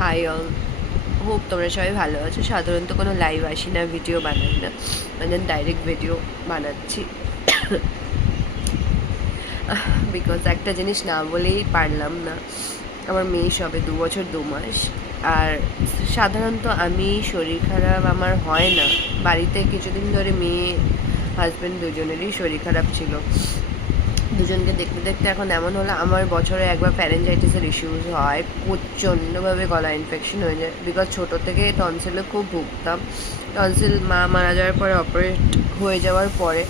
High all, hope তোমরা সবাই ভালো আছো। সাধারণত কোনো লাইভ আসি না, ভিডিও বানাই না, মানে ডাইরেক্ট ভিডিও বানাচ্ছি বিকজ একটা জিনিস না বলেই পারলাম না। আমার মেয়ে সবে 2 বছর 2 মাস, আর সাধারণত আমি শরীর খারাপ আমার হয় না। বাড়িতে কিছুদিন ধরে মেয়ে হাজব্যান্ড দুজনেরই শরীর খারাপ ছিল। দুজনকে দেখতে দেখতে এখন এমন হলো, আমার বছরে একবার ফ্যারেঞ্জাইটিসের ইস্যুস হয়, প্রচণ্ডভাবে গলা ইনফেকশন হয়ে যায়। বিকজ ছোটো থেকে টনসিলে খুব ভুগতাম। টনসিল মা মারা যাওয়ার পরে, অপারেট হয়ে যাওয়ার পরে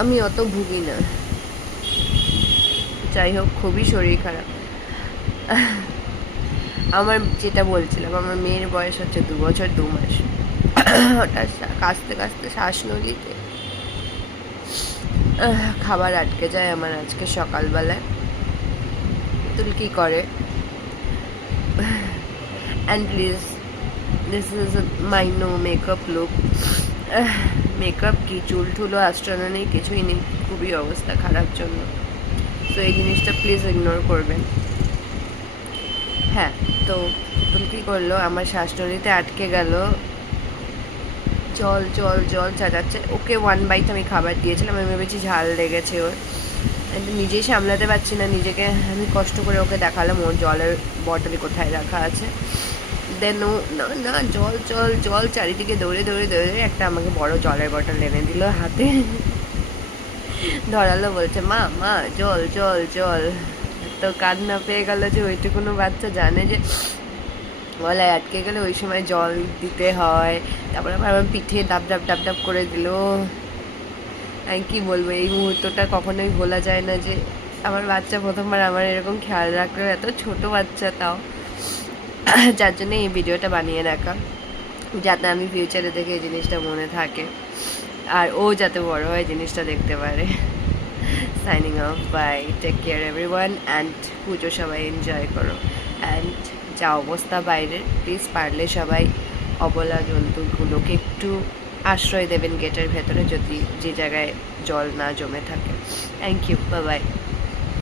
আমি অত ভুগি না। যাই হোক, খুবই শরীর খারাপ। আমার যেটা বলছিলাম, আমার মেয়ের বয়স হচ্ছে 2 বছর 2 মাস। হঠাৎ কাঁচতে কাঁচতে শ্বাসনলিতে খাবার আটকে যায় আমার আজকে সকালবেলায়। তুই কী করে, and please this is my no makeup look. Makeup কি, চুল ঠুলো আশ্রয় নেই, কিছুই নেই, খুবই অবস্থা খারাপ জন্য। তো এই জিনিসটা প্লিজ ইগনোর করবেন। হ্যাঁ, তো তুমি কী করলো, আমার শ্বাসনলিতে আটকে গেল, জল জল জল চাটাচ্ছে। ওকে 1 বাইট আমি খাবার দিয়েছিলাম, আমি ভেবেছি ঝাল লেগেছে ওর, কিন্তু নিজেই সামলাতে পারছি না নিজেকে। আমি কষ্ট করে ওকে দেখালাম ওর জলের বটল কোথায় রাখা আছে। দেন ও না না জল জল জল চারিদিকে দৌড়ে দৌড়ে দৌড়ে একটা আমাকে বড় জলের বটল এনে দিল হাতে, ধরালো, বলছে মা মা জল জল জল। তো কান্না পেয়ে গেল যে ওইটুকুনো বাচ্চা জানে যে গলায় আটকে গেলে ওই সময় জল দিতে হয়। তারপরে আবার আমার পিঠে ডাব ডাব ডাব ডাব করে দিল। আমি কী বলবো, এই মুহূর্তটা কখনোই ভোলা যায় না যে আমার বাচ্চা প্রথমবার আমার এরকম খেয়াল রাখলো, এত ছোট বাচ্চা তাও। যার জন্য এই ভিডিওটা বানিয়ে রাখা, যাতে আমি ফিউচারে দেখে এই জিনিসটা মনে থাকে, আর ও যাতে বড় হয় জিনিসটা দেখতে পারে। Signing off, bye, take care everyone, and Puja সবাই এনজয় করো। অ্যান্ড যা অবস্থা বাইরের, প্লিজ পারলে সবাই অবলা জন্তুগুলোকে একটু আশ্রয় দেবেন গেটের ভেতরে, যদি যে জায়গায় জল না জমে থাকে। Thank you, bye by.